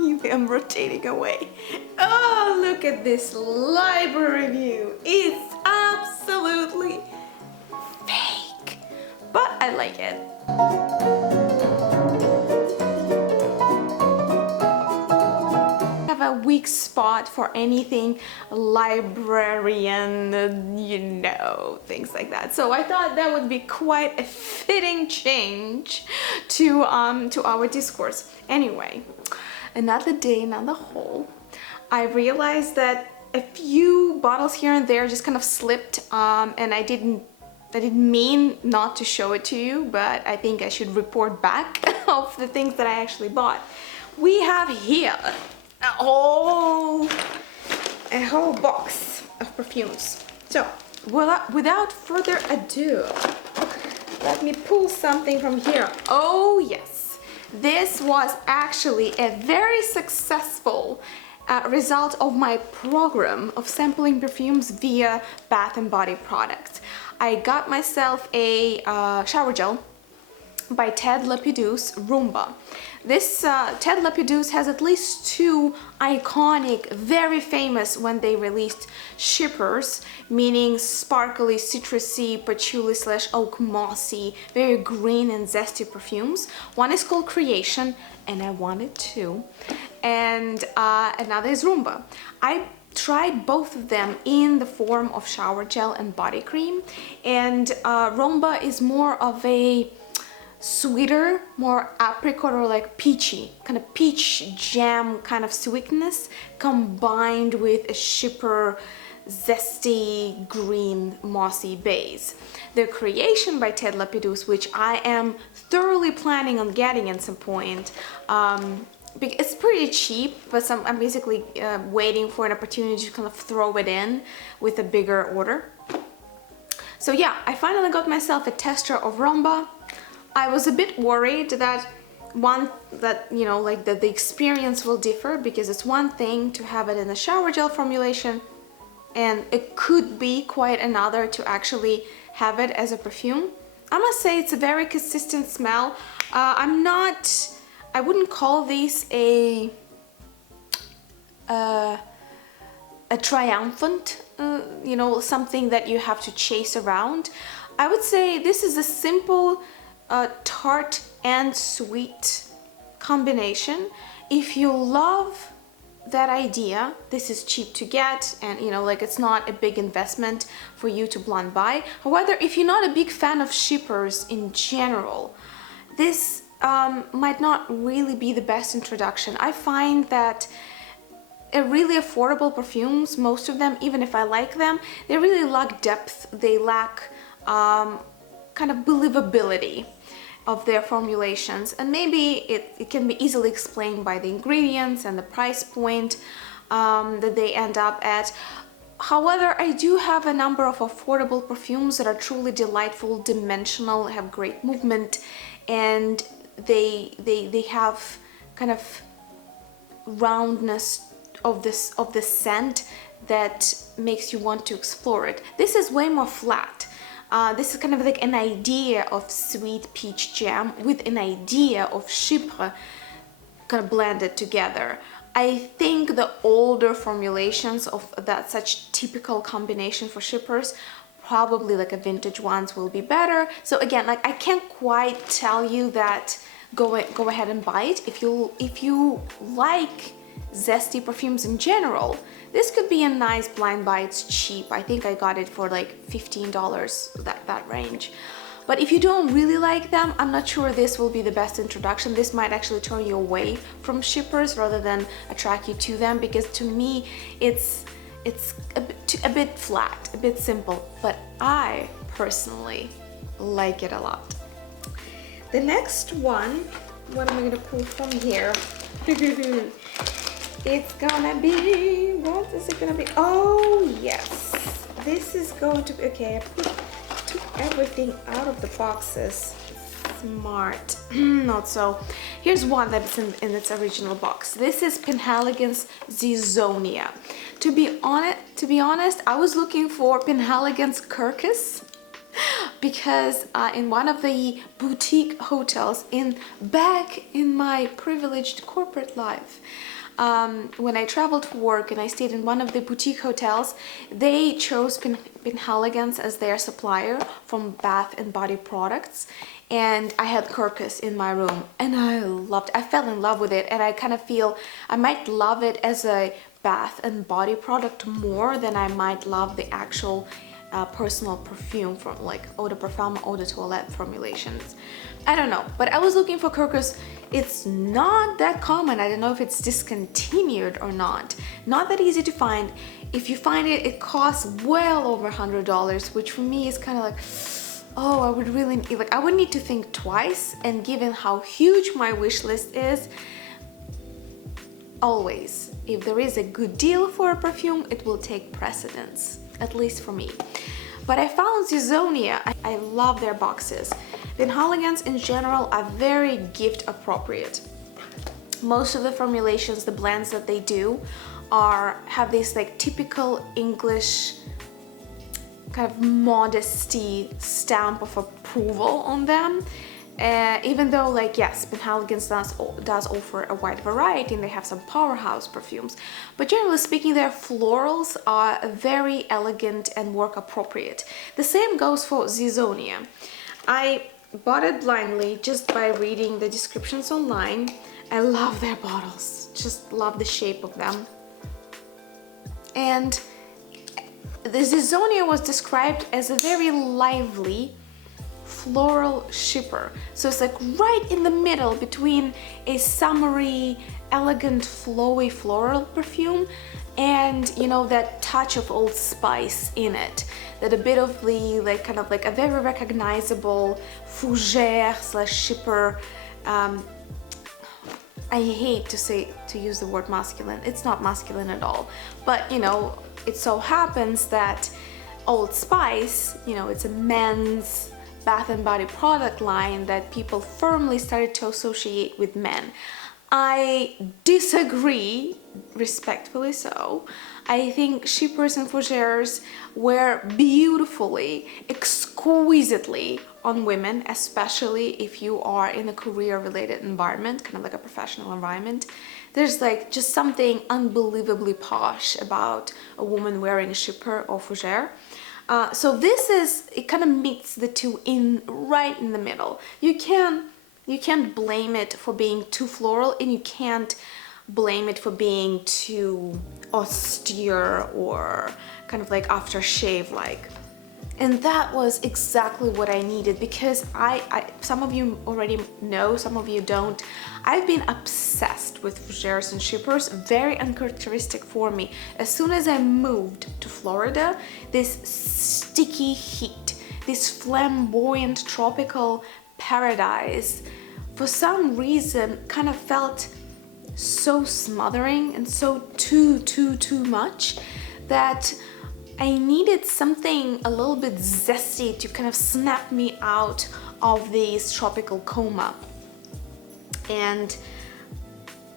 I'm rotating away. Oh, look at this library view. It's absolutely fake, but I like it. A weak spot for anything librarian, you know, things like that. So I thought that would be quite a fitting change to our discourse. Anyway, another day, another haul. I realized that a few bottles here and there just kind of slipped, and I didn't mean not to show it to you, but I think I should report back of the things that I actually bought. We have here a whole box of perfumes. So without further ado, let me pull something from here. Oh yes, this was actually a very successful result of my program of sampling perfumes via Bath and Body products. I got myself a shower gel by Lapidus Rumba. This Ted Lapidus has at least two iconic, very famous when they released shippers, meaning sparkly, citrusy, patchouli / oak mossy, very green and zesty perfumes. One is called Creation, and I wanted two, and another is Rumba. I tried both of them in the form of shower gel and body cream, and Rumba is more of a sweeter, more apricot or like peachy, kind of peach jam kind of sweetness combined with a shipper zesty green mossy base. The Creation by Ted Lapidus, which I am thoroughly planning on getting at some point, it's pretty cheap, but I'm basically waiting for an opportunity to kind of throw it in with a bigger order. So yeah, I finally got myself a tester of Rumba. I was a bit worried that the experience will differ, because it's one thing to have it in a shower gel formulation, and it could be quite another to actually have it as a perfume. I must say it's a very consistent smell. I wouldn't call this a triumphant, something that you have to chase around. I would say this is a simple tart and sweet combination. If you love that idea, this is cheap to get, and it's not a big investment for you to blend by. However, if you're not a big fan of shippers in general, this might not really be the best introduction. I find that really affordable perfumes, most of them, even if I like them, they really lack depth. They lack kind of believability of their formulations, and maybe it can be easily explained by the ingredients and the price point that they end up at. However, I do have a number of affordable perfumes that are truly delightful, dimensional, have great movement, and they have kind of roundness of the scent that makes you want to explore it. This is way more flat. This is kind of like an idea of sweet peach jam with an idea of chypre kind of blended together. I think the older formulations of that such typical combination for shippers, probably like a vintage ones, will be better. So again, like I can't quite tell you that go ahead and buy it. If you like zesty perfumes in general, this could be a nice blind buy. It's cheap. I think I got it for like $15, that range. But if you don't really like them, I'm not sure this will be the best introduction. This might actually turn you away from shippers rather than attract you to them, because to me it's a bit flat, a bit simple, but I personally like it a lot. The next one, what am I gonna pull from here? It's gonna be, what is it gonna be? Oh yes, this is going to be, okay, I took everything out of the boxes. Smart. Not so. Here's one that's in its original box. This is Penhaligon's Zizonia. To be honest, I was looking for Penhaligon's Kirkus, because in one of the boutique hotels back in my privileged corporate life, when I traveled for work and I stayed in one of the boutique hotels, they chose Penhaligons as their supplier from bath and body products, and I had Kirkus in my room and I fell in love with it, and I kind of feel I might love it as a bath and body product more than I might love the actual personal perfume from like eau de parfum, eau de toilette formulations. I don't know, but I was looking for Kirkus. It's not that common. I don't know if it's discontinued or not. Not that easy to find. If you find it, it costs well over $100, which for me is kind of like, oh, I would really like, I would need to think twice. And given how huge my wish list is, always, if there is a good deal for a perfume, it will take precedence, at least for me. But I found Zizonia. I love their boxes. Penhaligons in general are very gift appropriate. Most of the formulations, the blends that they do have this like typical English kind of modesty stamp of approval on them. Even though, like, yes, Penhaligons does offer a wide variety and they have some powerhouse perfumes, but generally speaking, their florals are very elegant and work appropriate. The same goes for Zizonia. I bought it blindly just by reading the descriptions online. I love their bottles, just love the shape of them. And the Zizonia was described as a very lively floral shipper. So it's like right in the middle between a summery, elegant, flowy floral perfume and, you know, that touch of Old Spice in it. That a bit of the, like, kind of like a very recognizable fougere slash shipper. I hate to use the word masculine. It's not masculine at all. But, you know, it so happens that Old Spice, you know, it's a men's bath and body product line that people firmly started to associate with men. I disagree, respectfully so. I think shippers and fougères wear beautifully, exquisitely on women, especially if you are in a career-related environment, kind of like a professional environment. There's like just something unbelievably posh about a woman wearing a shipper or fougère. So it kind of meets the two right in the middle. You can't blame it for being too floral, and you can't blame it for being too austere or kind of like aftershave like. And that was exactly what I needed, because some of you already know, some of you don't. I've been obsessed with fougères and shippers, very uncharacteristic for me. As soon as I moved to Florida, this sticky heat, this flamboyant tropical paradise, for some reason kind of felt so smothering and so too much that I needed something a little bit zesty to kind of snap me out of this tropical coma. And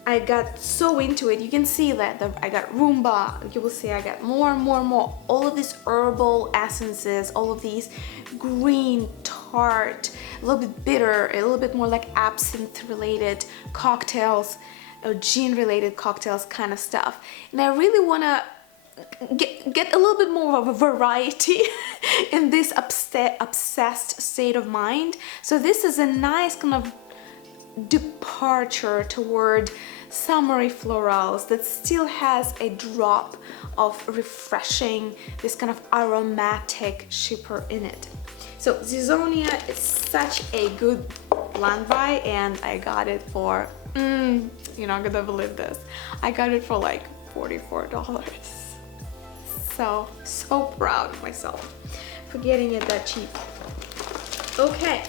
I got so into it. You can see that I got Rumba, you will see I got more and more. All of these herbal essences, all of these green, tart, a little bit bitter, a little bit more like absinthe related cocktails, or gin related cocktails kind of stuff. And I really want to get a little bit more of a variety in this obsessed state of mind. So this is a nice kind of departure toward summery florals that still has a drop of refreshing, this kind of aromatic shipper in it. So Zizonia is such a good blend buy, and I got it for, you're not gonna believe this, I got it for like $44. So proud of myself for getting it that cheap. Okay,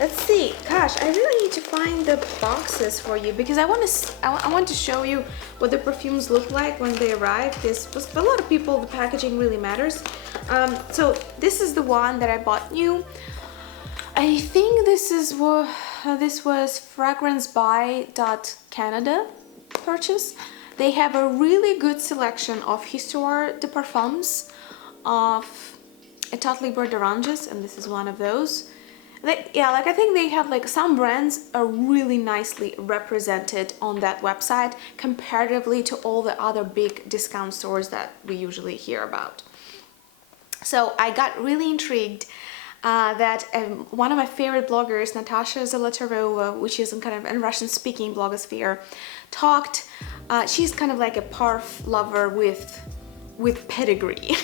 let's see. Gosh, I really need to find the boxes for you, because I want to show you what the perfumes look like when they arrive. For a lot of people, the packaging really matters. So this is the one that I bought new. I think this was Fragrance by Canada purchase. They have a really good selection of Histoire de Parfums, of Etat Libre d'Oranges, and this is one of those. Yeah, like I think they have like some brands are really nicely represented on that website comparatively to all the other big discount stores that we usually hear about. So I got really intrigued that one of my favorite bloggers, Natasha Zolotarova, which is in kind of in Russian-speaking blogosphere, talked. She's kind of like a parf lover with pedigree.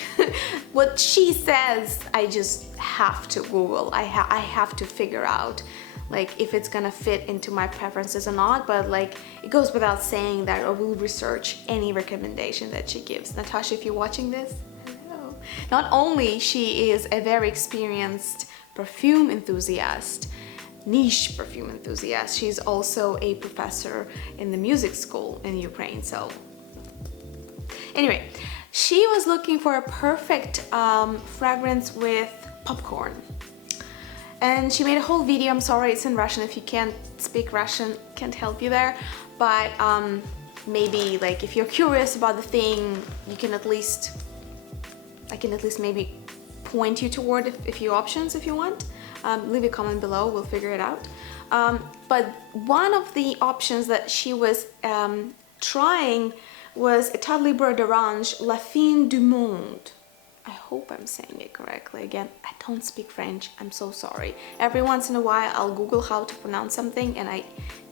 What she says, I just have to Google. I have to figure out like if it's gonna fit into my preferences or not. But like it goes without saying that I will research any recommendation that she gives. Natasha, if you're watching this, hello. Not only she is a very experienced perfume enthusiast, niche perfume enthusiast, she's also a professor in the music school in Ukraine. So anyway, she was looking for a perfect fragrance with popcorn. And she made a whole video. I'm sorry, it's in Russian. If you can't speak Russian, can't help you there. But maybe like if you're curious about the thing, you can at least, I can at least maybe point you toward a few options if you want. Leave a comment below, we'll figure it out. But one of the options that she was trying was Etat Libre d'Orange, La Fin Du Monde. I hope I'm saying it correctly. Again, I don't speak French, I'm so sorry. Every once in a while I'll Google how to pronounce something and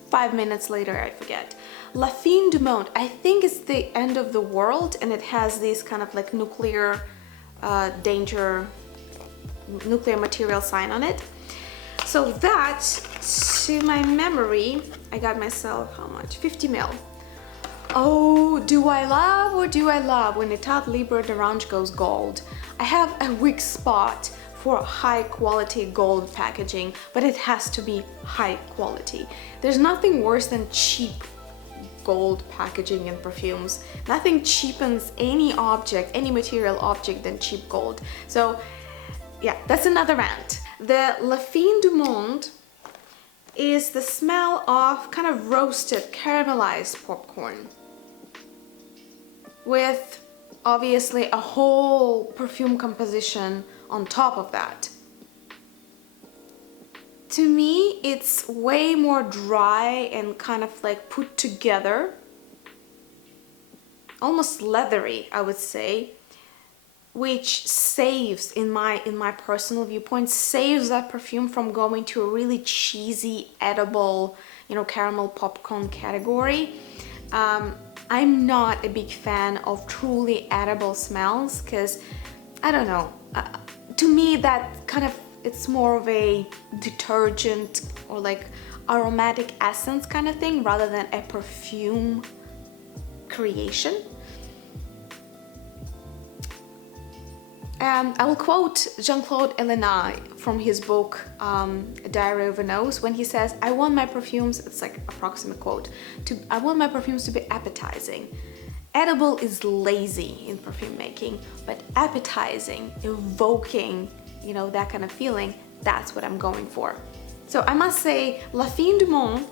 5 minutes later I forget. La Fin Du Monde, I think it's the end of the world, and it has this kind of like nuclear danger, nuclear material sign on it. So that, to my memory, I got myself, how much? 50 ml. Oh, do I love or do I love when Etat Libre d'Orange goes gold? I have a weak spot for high quality gold packaging, but it has to be high quality. There's nothing worse than cheap gold packaging in perfumes. Nothing cheapens any object, any material object than cheap gold. So yeah, that's another rant. The La Fin Du Monde is the smell of kind of roasted, caramelized popcorn with obviously a whole perfume composition on top of that. To me, it's way more dry and kind of like put together, almost leathery, I would say, which saves, in my personal viewpoint, saves that perfume from going to a really cheesy, edible, you know, caramel popcorn category. I'm not a big fan of truly edible smells because, I don't know, to me that kind of, it's more of a detergent or like aromatic essence kind of thing rather than a perfume creation. I will quote Jean-Claude Elena from his book A Diary of a Nose when he says, I want my perfumes, it's like approximate quote, I want my perfumes to be appetizing. Edible is lazy in perfume making, but appetizing, evoking, you know, that kind of feeling, that's what I'm going for. So I must say, La Fin Du Monde,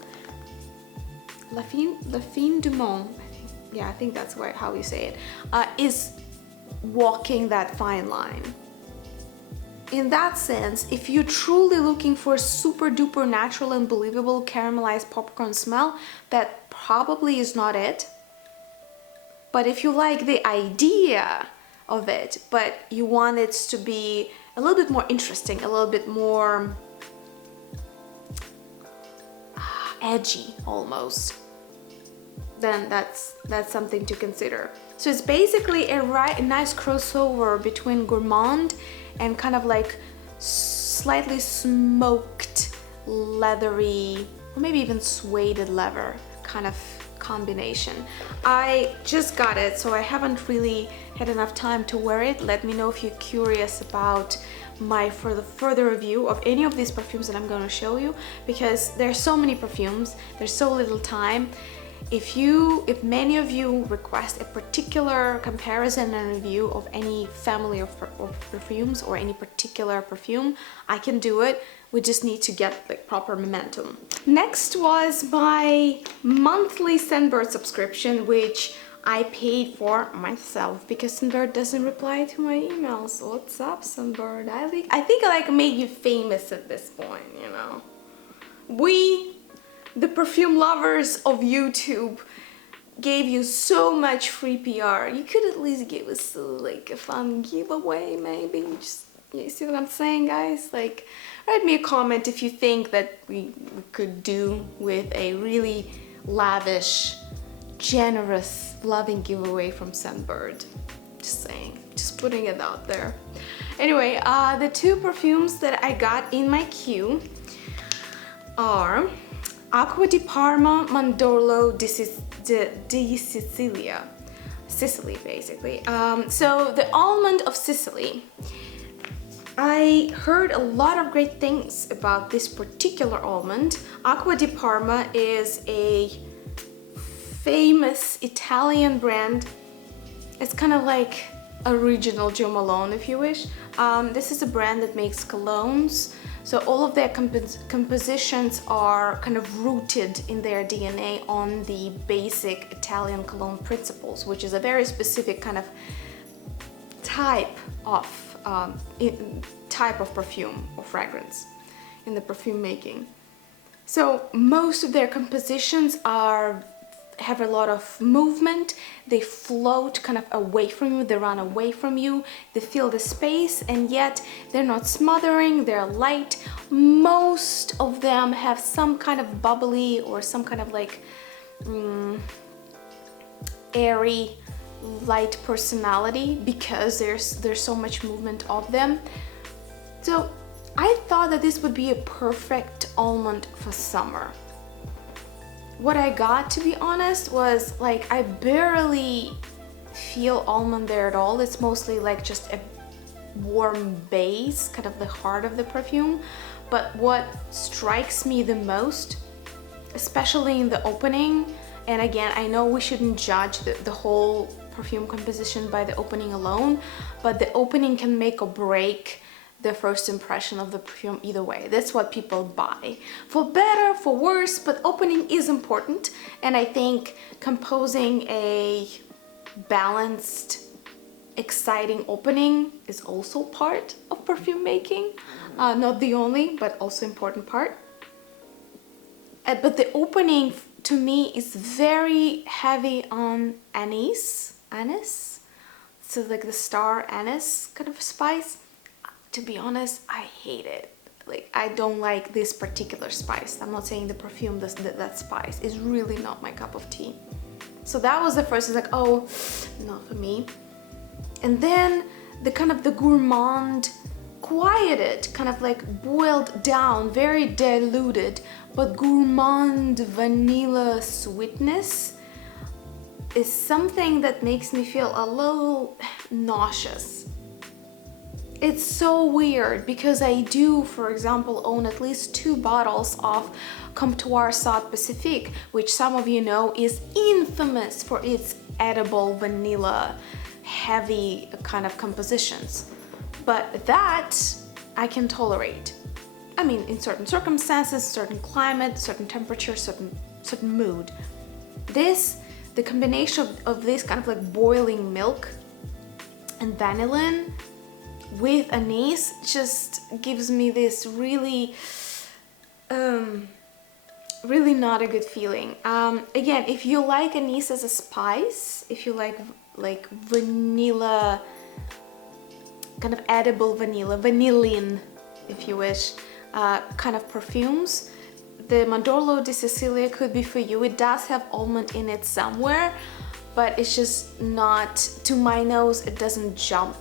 La Fin Du Monde, I think that's how you say it, is walking that fine line. In that sense, if you're truly looking for a super duper natural and believable caramelized popcorn smell, that probably is not it. But if you like the idea of it, but you want it to be a little bit more interesting, a little bit more edgy almost, then that's something to consider. So it's basically a nice crossover between gourmand and kind of like slightly smoked, leathery, or maybe even suede leather kind of combination. I just got it, so I haven't really had enough time to wear it. Let me know if you're curious about my further review of any of these perfumes that I'm going to show you, because there's so many perfumes, there's so little time. If many of you request a particular comparison and review of any family of perfumes or any particular perfume, I can do it. We just need to get the proper momentum. Next was my monthly Scentbird subscription, which I paid for myself because Scentbird doesn't reply to my emails. What's up, Scentbird? I think I like made you famous at this point, you know. We, the perfume lovers of YouTube, gave you so much free PR. You could at least give us like a fun giveaway, maybe. Just, you see what I'm saying, guys? Like, write me a comment if you think that we could do with a really lavish, generous, loving giveaway from Scentbird. Just saying, just putting it out there. Anyway, the two perfumes that I got in my queue are Acqua di Parma Mandorlo di Sicilia. Sicily, basically. So the almond of Sicily. I heard a lot of great things about this particular almond. Acqua di Parma is a famous Italian brand. It's kind of like original Jo Malone, if you wish. This is a brand that makes colognes. So all of their compositions are kind of rooted in their DNA on the basic Italian cologne principles, which is a very specific kind of type of perfume or fragrance in the perfume making. So most of their compositions have a lot of movement. They float kind of away from you, they run away from you, they fill the space, and yet they're not smothering, they're light. Most of them have some kind of bubbly or some kind of like airy, light personality because there's so much movement of them. So I thought that this would be a perfect almond for summer. What I got, to be honest, was like I barely feel almond there at all. It's mostly like just a warm base, kind of the heart of the perfume. But what strikes me the most, especially in the opening, and again, I know we shouldn't judge the whole perfume composition by the opening alone, but the opening can make or break the first impression of the perfume either way. That's what people buy. For better, for worse, but opening is important. And I think composing a balanced, exciting opening is also part of perfume making. Not the only, but also important part. But the opening to me is very heavy on anise. So like the star anise kind of spice. To be honest, I hate it. Like, I don't like this particular spice. I'm not saying the perfume, that spice is really not my cup of tea. So that was the first, it's like, oh, not for me. And then the kind of the gourmand, quieted, kind of like boiled down, very diluted, but gourmand vanilla sweetness is something that makes me feel a little nauseous. It's so weird because I do, for example, own at least 2 bottles of Comptoir Saut Pacifique, which some of you know is infamous for its edible vanilla heavy kind of compositions. But that I can tolerate. I mean, in certain circumstances, certain climate, certain temperature, certain mood. The combination of this kind of like boiling milk and vanillin with anise just gives me this really not a good feeling. Again, if you like anise as a spice, if you like vanilla, kind of edible vanilla, vanillin, if you wish, kind of perfumes, the Mandorlo di Sicilia could be for you. It does have almond in it somewhere, but it's just not, to my nose, it doesn't jump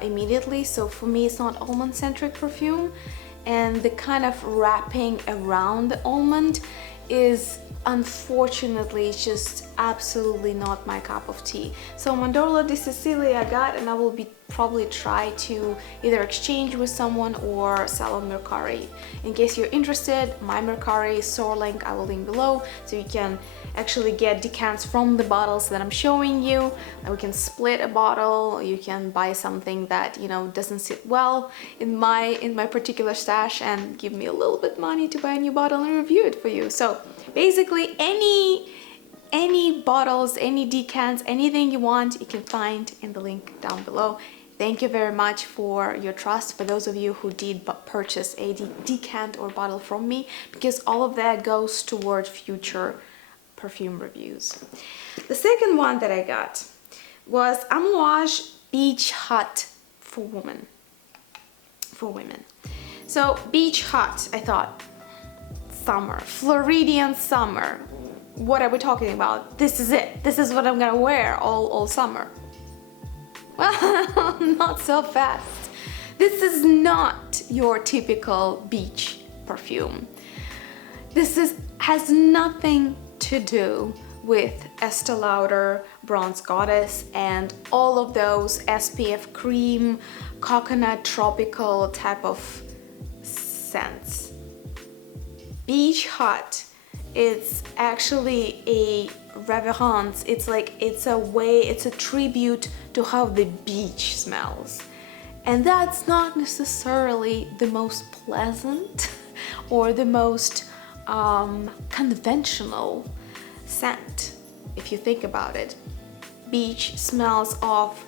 immediately. So for me, it's not almond-centric perfume. And the kind of wrapping around the almond is unfortunately just absolutely not my cup of tea. So Mandorlo di Sicilia I got, and I will probably try to either exchange with someone or sell on Mercari. In case you're interested, my Mercari store link I will link below, so you can actually get decants from the bottles that I'm showing you, and we can split a bottle. You can buy something that, you know, doesn't sit well in my particular stash and give me a little bit money to buy a new bottle and review it for you. So basically any any bottles, any decants, anything you want, you can find in the link down below. Thank you very much for your trust, for those of you who did purchase a decant or bottle from me, because all of that goes toward future perfume reviews. The second one that I got was Amouage Beach Hut for women. So Beach Hut, I thought, summer, Floridian summer. What are we talking about? This is it. This is what I'm gonna wear all summer. Well, not so fast. This is not your typical beach perfume. This has nothing to do with Estee Lauder, Bronze Goddess, and all of those SPF cream, coconut, tropical type of scents. Beach Hut, it's actually a reverence. It's a tribute to how the beach smells. And that's not necessarily the most pleasant or the most conventional scent, if you think about it. Beach smells of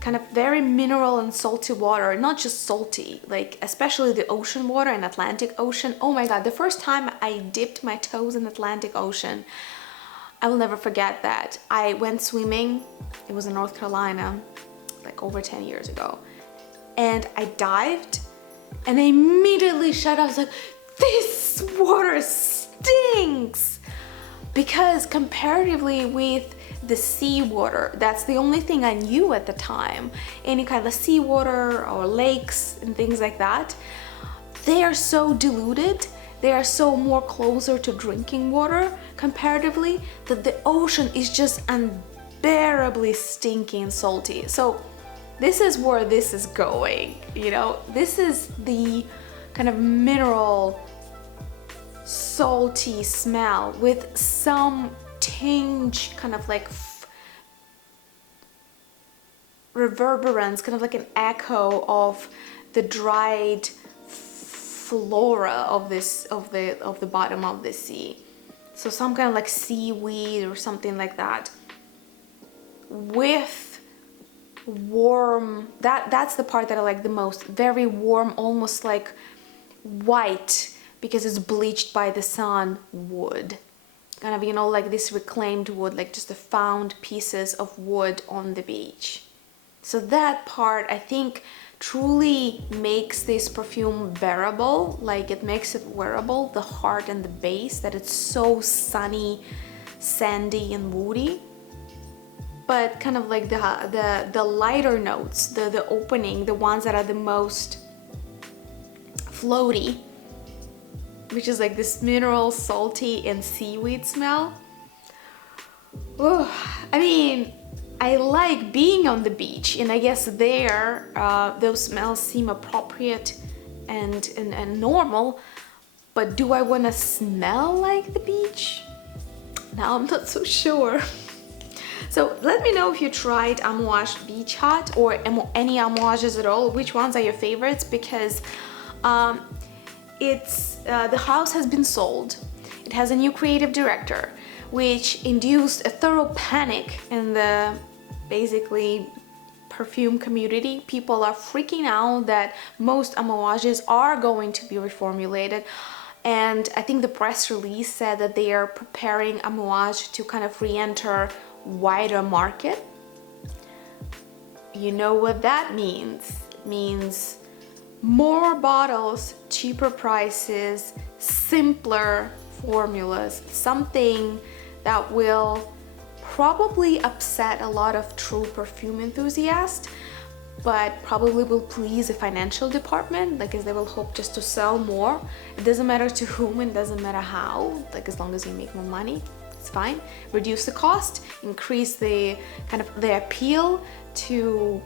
kind of very mineral and salty water, not just salty, like especially the ocean water in Atlantic Ocean. Oh my God, the first time I dipped my toes in Atlantic Ocean, I will never forget that. I went swimming, it was in North Carolina, like over 10 years ago. And I dived and I immediately shut up. I was like, this water stinks! Because comparatively with the seawater, that's the only thing I knew at the time. Any kind of seawater or lakes and things like that, they are so diluted, they are so more closer to drinking water comparatively, that the ocean is just unbearably stinky and salty. So this is where this is going, you know? This is the kind of mineral, salty smell with some tinge, kind of like reverberance, kind of like an echo of the dried flora of the bottom of the sea. So some kind of like seaweed or something like that, with warm, that's the part that I like the most. Very warm, almost like white, because it's bleached by the sun wood. Kind of, you know, like this reclaimed wood, like just the found pieces of wood on the beach. So that part, I think, truly makes this perfume bearable. Like, it makes it wearable, the heart and the base, that it's so sunny, sandy and woody. But kind of like the lighter notes, the opening, the ones that are the most floaty, which is like this mineral, salty and seaweed smell. Oh, I mean, I like being on the beach, and I guess there those smells seem appropriate and normal, but do I want to smell like the beach? Now I'm not so sure. So let me know if you tried Amouage Beach Hut or any Amouages at all. Which ones are your favorites? Because the house has been sold. It has a new creative director, which induced a thorough panic in the basically perfume community. People are freaking out that most Amouages are going to be reformulated. And I think the press release said that they are preparing Amouage to kind of re-enter wider market. You know what that means? It means more bottles, cheaper prices, simpler formulas, something that will probably upset a lot of true perfume enthusiasts, but probably will please the financial department, like, as they will hope just to sell more. It doesn't matter to whom, it doesn't matter how, like, as long as you make more money, it's fine. Reduce the cost, increase the kind of the appeal, to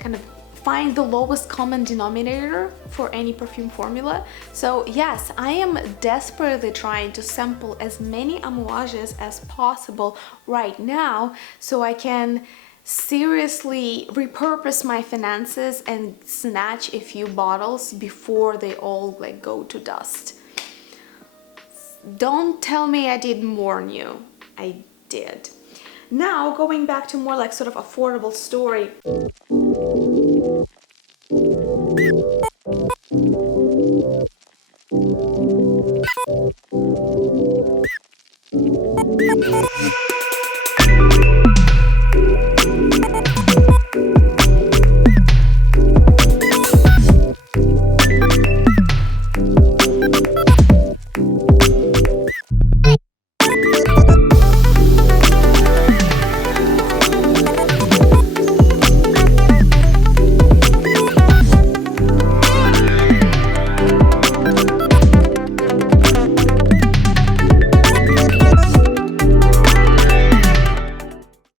kind of find the lowest common denominator for any perfume formula. So yes, I am desperately trying to sample as many Amouages as possible right now, so I can seriously repurpose my finances and snatch a few bottles before they all like go to dust. Don't tell me I didn't warn you. I did. Now, going back to more like sort of affordable story.